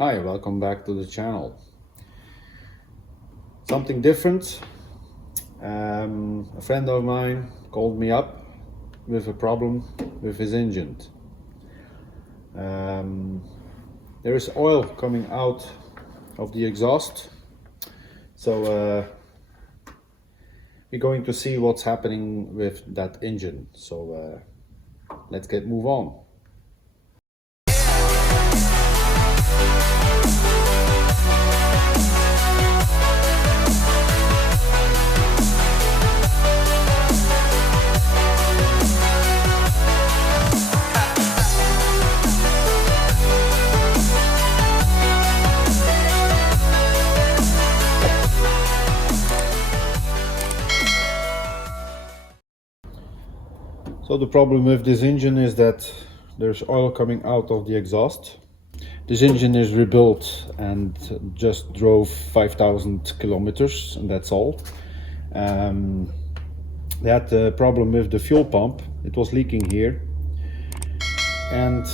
Hi, welcome back to the channel. Something different. A friend of mine called me up with a problem with his engine. There is oil coming out of the exhaust, so we're going to see what's happening with that engine. So let's move on. So the problem with this engine is that there's oil coming out of the exhaust. This engine is rebuilt and just drove 5,000 kilometers, and that's all. They had a problem with the fuel pump. It was leaking here, and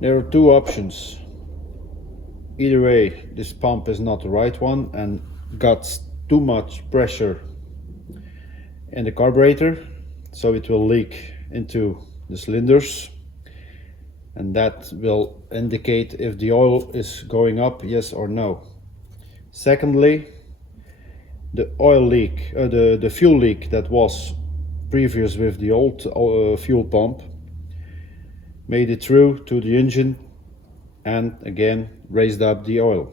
there are two options. Either way, this pump is not the right one and got too much pressure in the carburetor, so it will leak into the cylinders, and that will indicate if the oil is going up, yes or no. Secondly, the oil leak, the fuel leak that was previous with the old fuel pump made it through to the engine and again raised up the oil.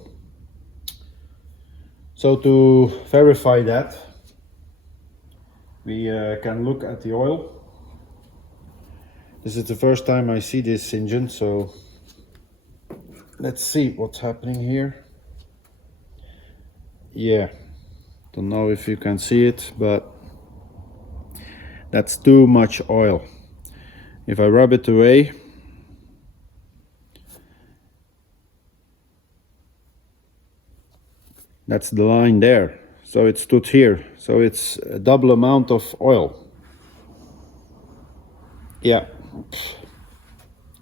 So to verify that, we can look at the oil. This is the first time I see this engine, so let's see what's happening here. Yeah, don't know if you can see it, but that's too much oil. If I rub it away, that's the line there. So it stood here. So it's a double amount of oil. Yeah,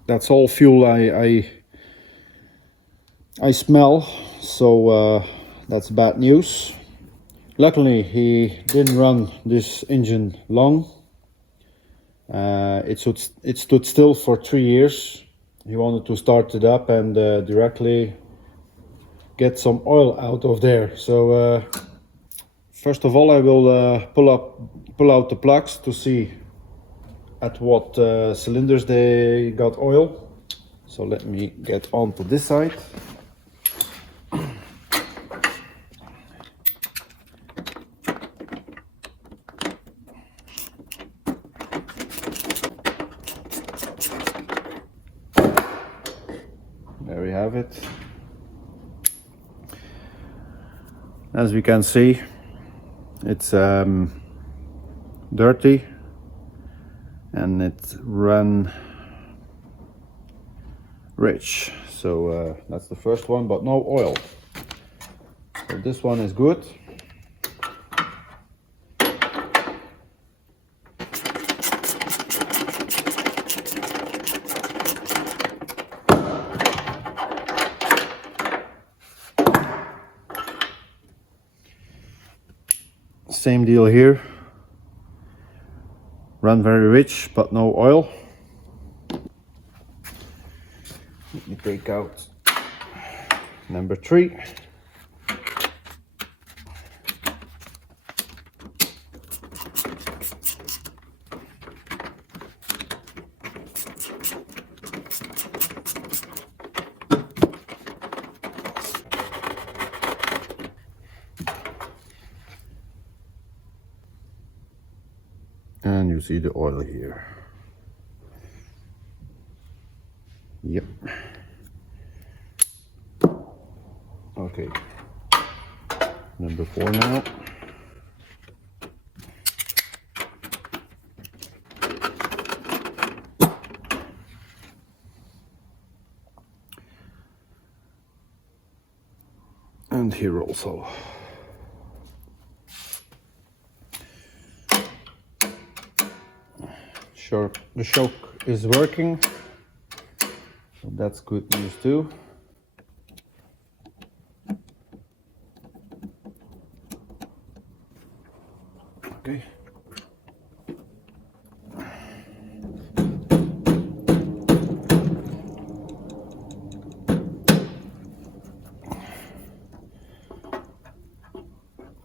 that's all fuel I smell. So that's bad news. Luckily, he didn't run this engine long. It stood still for 3 years. He wanted to start it up and directly get some oil out of there. So first of all, I will pull out the plugs to see at what cylinders they got oil. So let me get on to this side. There we have it. As we can see, it's dirty and it ran rich. So that's the first one, but no oil. So this one is good. Same deal here. Run very rich, but no oil. Let me take out number 3. And you see the oil here. Yep. Okay. Number 4 now. And here also. Sure, the shock is working. So that's good news too. Okay.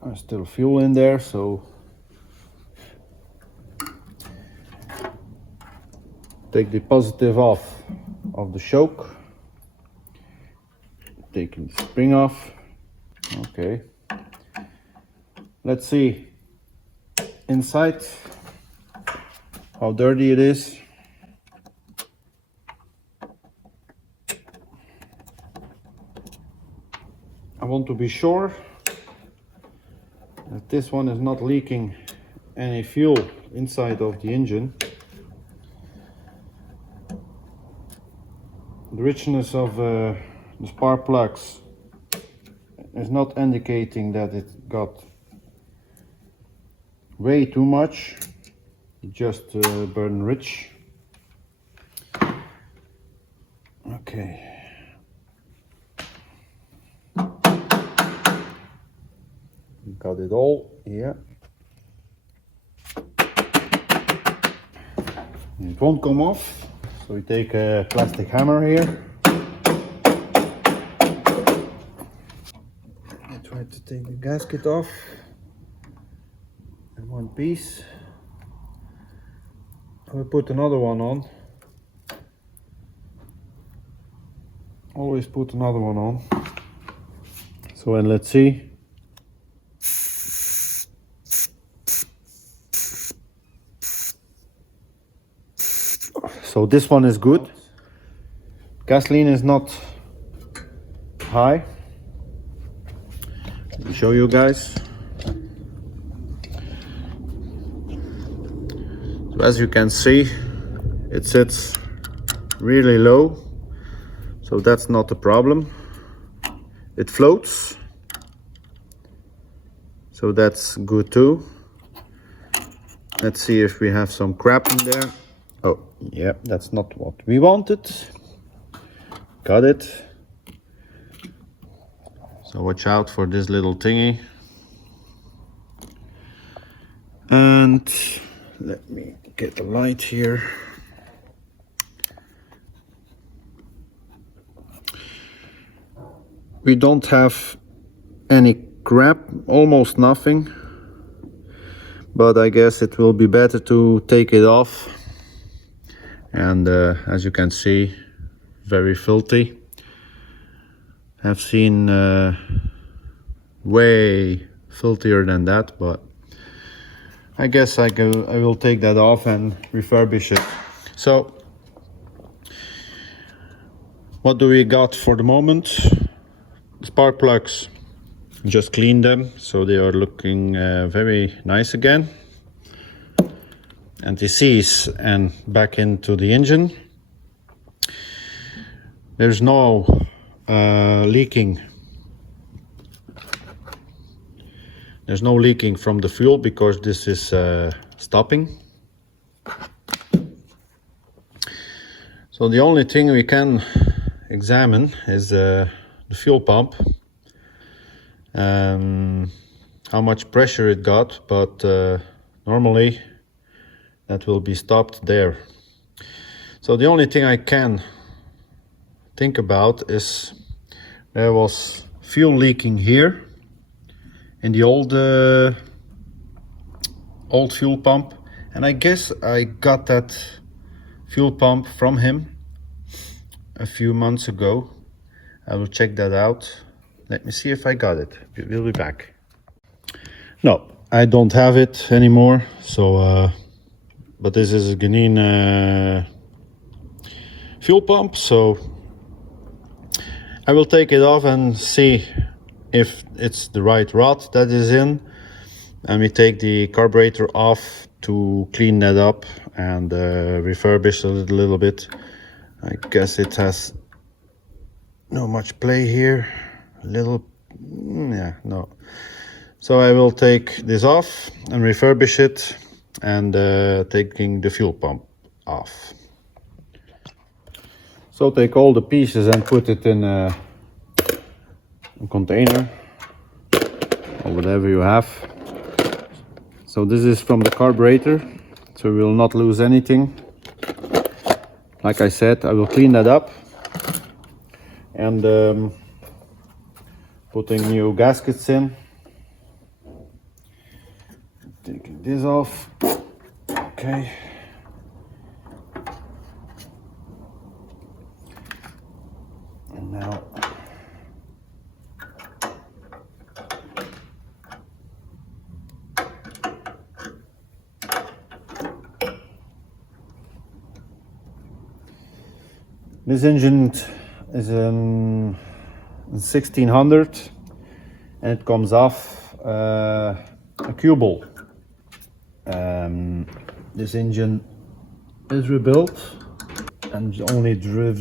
There's still fuel in there, so take the positive off of the choke. Taking the spring off. Okay. Let's see inside how dirty it is. I want to be sure that this one is not leaking any fuel inside of the engine. The richness of the spark plugs is not indicating that it got way too much, just burn rich. Okay. Got it all, yeah. It won't come off, so we take a plastic hammer here. I try to take the gasket off in one piece. I will put another one on. Always put another one on. So, and let's see. So this one is good. Gasoline is not high. Let me show you guys. So as you can see, it sits really low. So that's not a problem. It floats. So that's good too. Let's see if we have some crap in there. Oh, yeah, that's not what we wanted. Got it. So watch out for this little thingy. And let me get the light here. We don't have any crap, almost nothing. But I guess it will be better to take it off. And as you can see, very filthy. I've seen way filthier than that, but I guess I will take that off and refurbish it. So what do we got for the moment? Spark plugs, just clean them, so they are looking very nice again. Anti-seize and back into the engine. There's no leaking. There's no leaking from the fuel because this is stopping. So the only thing we can examine is the fuel pump. How much pressure it got, but normally that will be stopped there. So the only thing I can think about is there was fuel leaking here in the old fuel pump, and I guess I got that fuel pump from him a few months ago. I will check that out. Let me see if I got it. We'll be back. No, I don't have it anymore, so but this is a Ganin fuel pump, so I will take it off and see if it's the right rod that is in, and we take the carburetor off to clean that up and refurbish it a little bit. I guess it has not much play here, yeah, no. So I will take this off and refurbish it, and taking the fuel pump off. So take all the pieces and put it in a container or whatever you have. So this is from the carburetor, so we will not lose anything. Like I said, I will clean that up and putting new gaskets in. Taking this off. Okay. And now this engine is an 1600 and it comes off a Kubel. This engine is rebuilt and only drove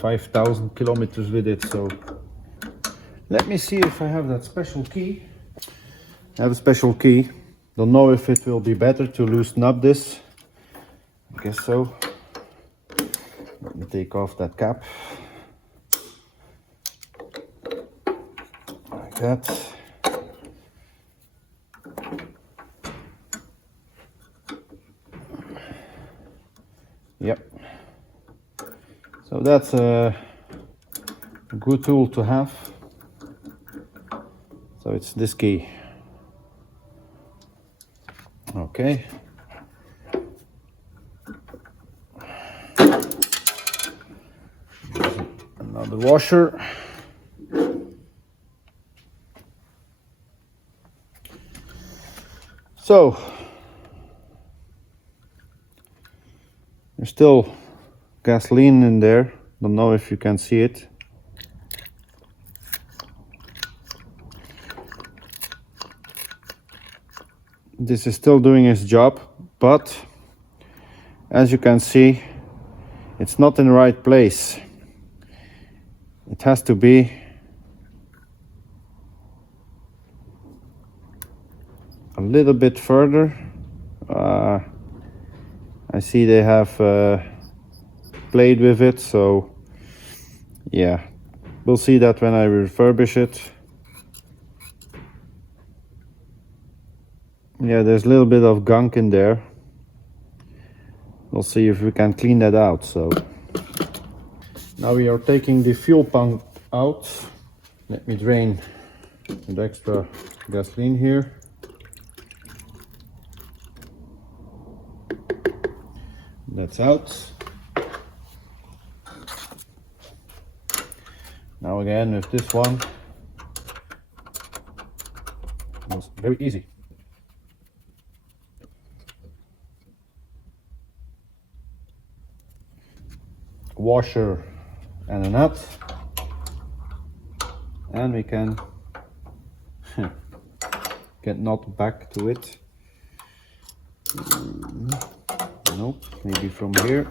5,000 kilometers with it. So let me see if I have that special key. I have a special key. Don't know if it will be better to loosen up this. I guess so. Let me take off that cap. Like that. Yep. So that's a good tool to have. So it's this key. Okay. Another washer. So there's still gasoline in there. Don't know if you can see it. This is still doing its job, but as you can see, it's not in the right place. It has to be a little bit further. I see they have played with it, so yeah, we'll see that when I refurbish it. Yeah, there's a little bit of gunk in there. We'll see if we can clean that out. So now we are taking the fuel pump out. Let me drain the extra gasoline here. That's out. Now again with this one, it was very easy. Washer and a nut, and we can get nut back to it. Nope, maybe from here.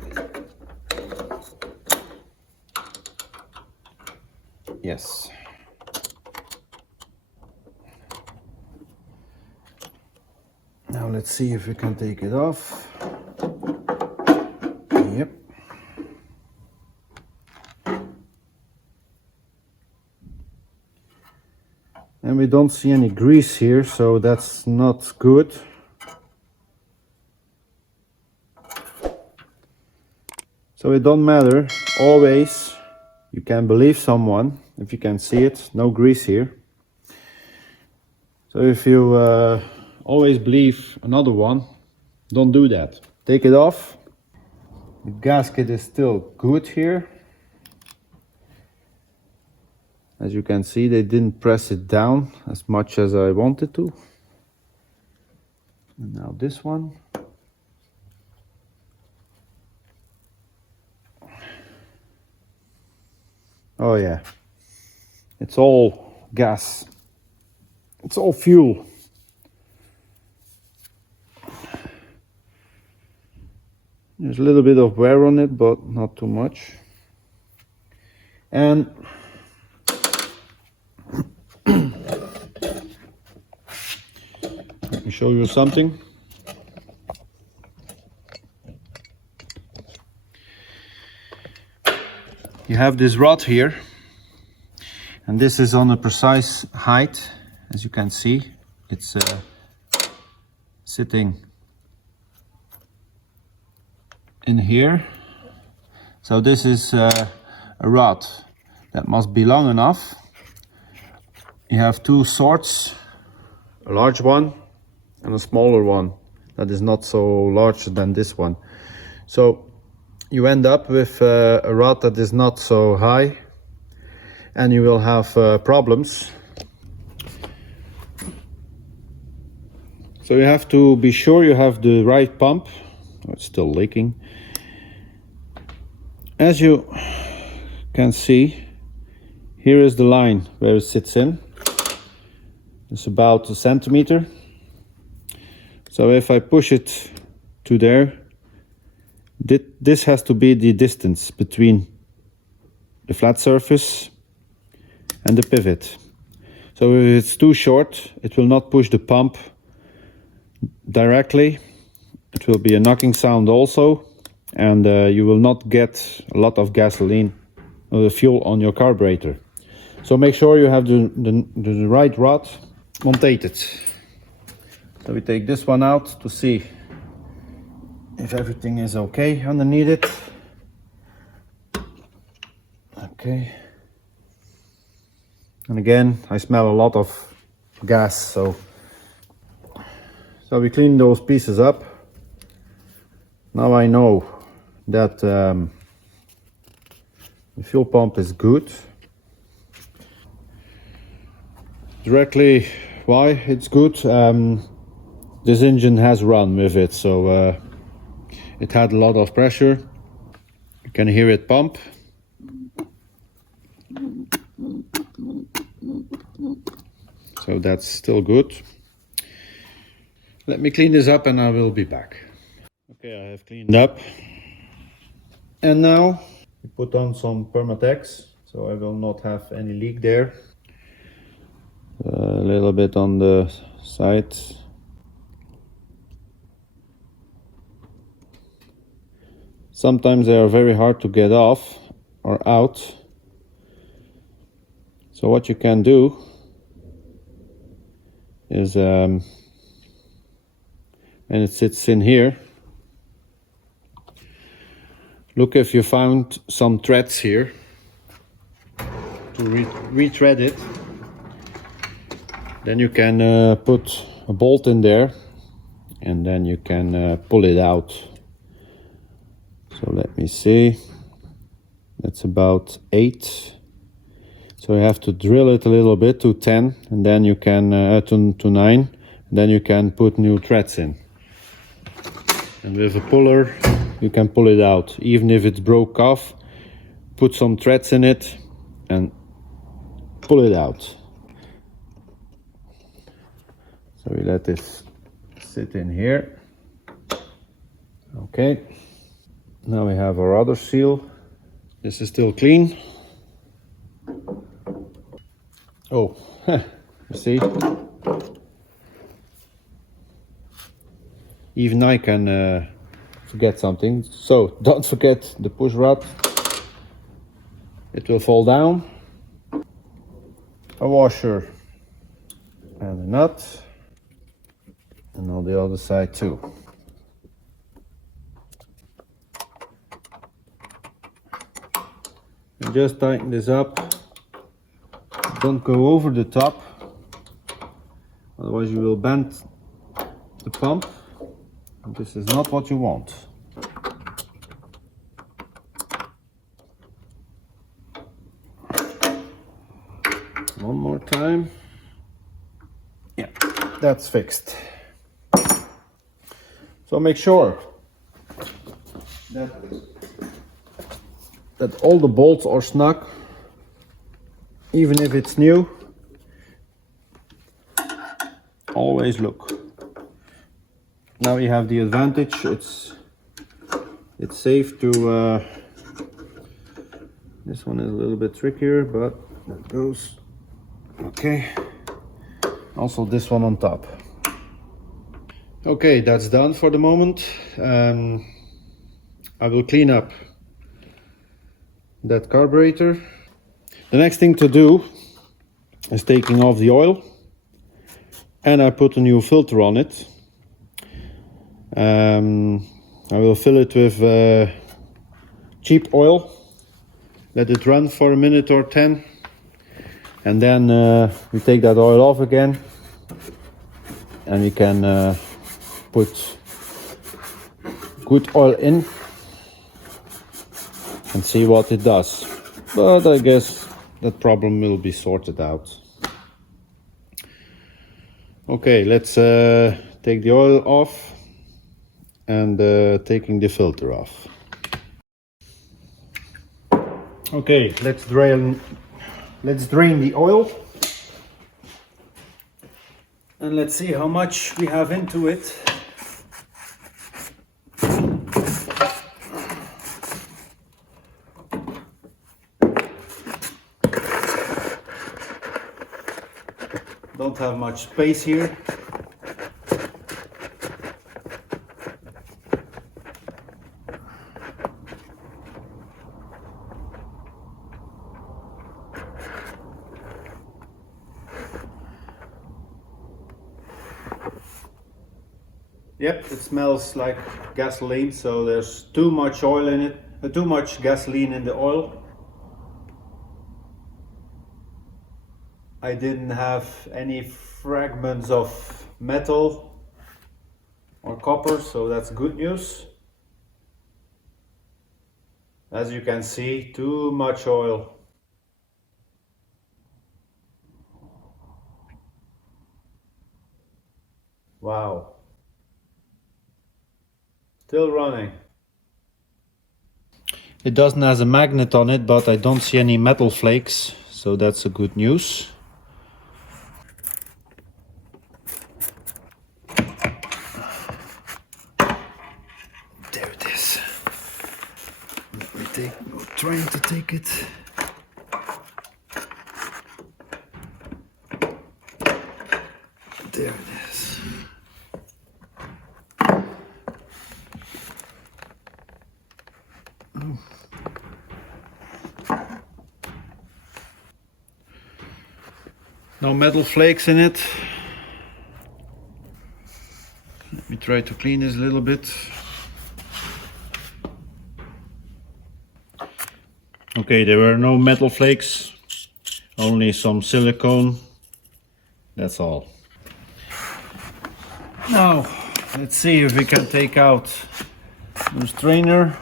Yes. Now let's see if we can take it off. Yep. And we don't see any grease here, so that's not good. So it don't matter, always you can believe someone if you can see it, no grease here. So if you always believe another one, don't do that. Take it off. The gasket is still good here. As you can see, they didn't press it down as much as I wanted to. And now this one. Oh yeah, it's all gas. It's all fuel. There's a little bit of wear on it, but not too much. And let me show you something. You have this rod here, and this is on a precise height. As you can see, it's sitting in here. So this is a rod that must be long enough. You have two sorts, a large one and a smaller one that is not so large than this one. So you end up with a rod that is not so high, and you will have problems. So you have to be sure you have the right pump. Oh, it's still leaking. As you can see, here is the line where it sits in. It's about a centimeter. So if I push it to there, this has to be the distance between the flat surface and the pivot. So if it's too short, it will not push the pump directly. It will be a knocking sound also, and you will not get a lot of gasoline or the fuel on your carburetor. So make sure you have the right rod montated. So we take this one out to see if everything is okay underneath it. Okay. And again, I smell a lot of gas, so we clean those pieces up. Now I know that the fuel pump is good. Directly why it's good, this engine has run with it, so it had a lot of pressure. You can hear it pump. So that's still good. Let me clean this up and I will be back. Okay, I have cleaned up. And now we put on some Permatex, so I will not have any leak there. A little bit on the sides. Sometimes they are very hard to get off or out. So what you can do is when it sits in here, look if you found some threads here to re-thread it. Then you can put a bolt in there, and then you can pull it out. So let me see, that's about 8. So you have to drill it a little bit to 10, and then you can to 9, and then you can put new threads in. And with a puller you can pull it out. Even if it's broke off, put some threads in it and pull it out. So we let this sit in here. Okay. Now we have our other seal. This is still clean. Oh, you see? Even I can forget something. So don't forget the push rod. It will fall down. A washer and a nut. And on the other side too. And just tighten this up. Don't go over the top, otherwise you will bend the pump, and this is not what you want. One more time. Yeah, that's fixed. So make sure that all the bolts are snug. Even if it's new, always look. Now we have the advantage, it's safe to, this one is a little bit trickier, but that goes, okay. Also this one on top. Okay, that's done for the moment. I will clean up that carburetor. The next thing to do is taking off the oil, and I put a new filter on it. I will fill it with cheap oil, let it run for a minute or 10, and then we take that oil off again, and we can put good oil in and see what it does. But I guess that problem will be sorted out. Okay, let's take the oil off and taking the filter off. Okay, let's drain the oil and let's see how much we have into it. Don't have much space here. Yep, it smells like gasoline, so there's too much oil in it, too much gasoline in the oil. I didn't have any fragments of metal or copper, so that's good news. As you can see, too much oil. Wow. Still running. It doesn't have a magnet on it, but I don't see any metal flakes, so that's a good news. There it is. We're trying to take it. There it is. Oh. No metal flakes in it. Let me try to clean this a little bit. Okay, there were no metal flakes, only some silicone. That's all. Now, let's see if we can take out the strainer.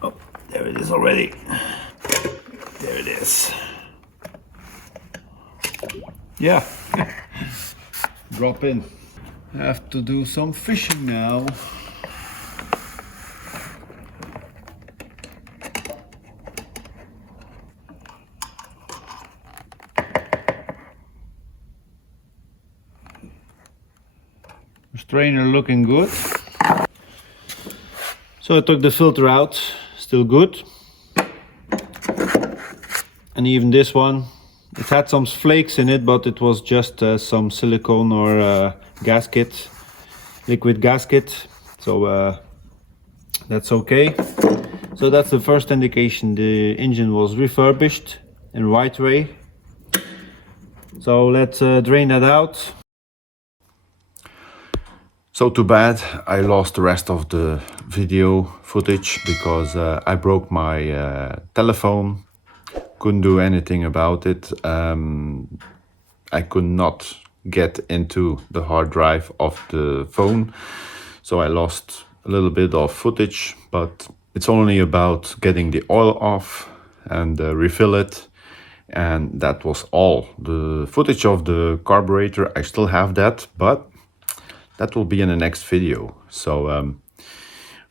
Oh, there it is already. There it is. Yeah, drop in. I have to do some fishing now. Strainer looking good. So I took the filter out, still good. And even this one, it had some flakes in it, but it was just some silicone or gasket, liquid gasket. So that's okay. So that's the first indication the engine was refurbished in right way. So let's drain that out. So too bad I lost the rest of the video footage because I broke my telephone. Couldn't do anything about it. I could not get into the hard drive of the phone, so I lost a little bit of footage, but it's only about getting the oil off and refill it, and that was all. The footage of the carburetor, I still have that, but that will be in the next video. So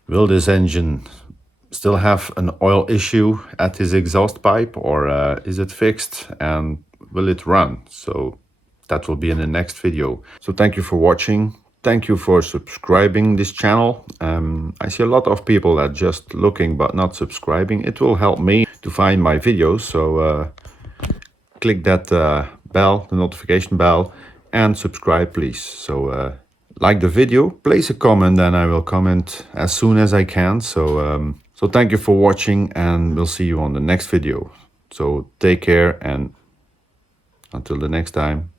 will this engine still have an oil issue at his exhaust pipe, or is it fixed and will it run? So that will be in the next video. So thank you for watching. Thank you for subscribing this channel. I see a lot of people that just looking but not subscribing. It will help me to find my videos. So click that bell, the notification bell, and subscribe please. So like the video, place a comment, and I will comment as soon as I can. So thank you for watching, and we'll see you on the next video. So take care, and until the next time.